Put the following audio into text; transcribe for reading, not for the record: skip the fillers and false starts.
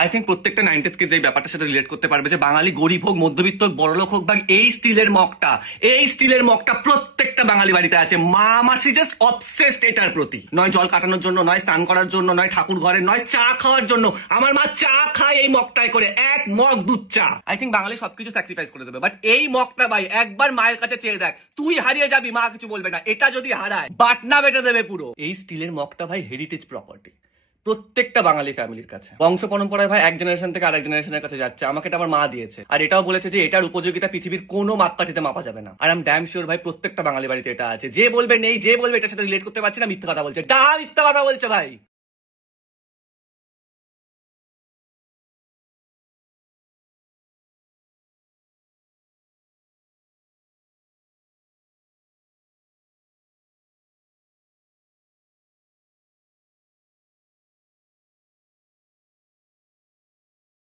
I think প্রত্যেকটা 90s kids এই ব্যাপারটার সাথে রিলেট করতে পারবে যে বাঙালি গরিব হোক, মধ্যবিত্ত হোক, বড়লোক হোক, বা এই স্টিলের মগটা প্রত্যেকটা বাঙালি বাড়িতে আছে। মা মাসি জাস্ট অবসেসড এটার প্রতি। নয় জল কাটানোর জন্য, নয় স্নান করার জন্য, নয় ঠাকুর ঘরে, নয় চা খাওয়ার জন্য। আমার মা চা খায় এই মগটায় করে, এক মগ দুধ চা। আই থিঙ্ক বাঙালি সবকিছু স্যাক্রিফাইস করে দেবে, বাট এই মগটা ভাই একবার মায়ের কাছে চেয়ে দেখ, তুই হারিয়ে যাবি, মা কিছু বলবে না। এটা যদি হারায় বাটনা বেটে দেবে পুরো। এই স্টিলের মগটা ভাই হেরিটেজ প্রপার্টি প্রত্যেকটা বাঙালি ফ্যামিলির কাছে। বংশ পরম্পরায় ভাই এক জেনারেশন থেকে আরেক জেনারেশনের কাছে যাচ্ছে। আমাকে এটা আমার মা দিয়েছে, আর এটাও বলেছে যে এটার উপযোগিতা পৃথিবীর কোনো মাপকাঠিতে মাপা যাবে না। আর আমি ড্যাম শিওর ভাই প্রত্যেকটা বাঙালি বাড়িতে এটা আছে। যে বলবে নেই, যে বলবে এটার সাথে রিলেট করতে পারছি না, মিথ্যা কথা বলছে। মিথ্যা কথা বলছে ভাই।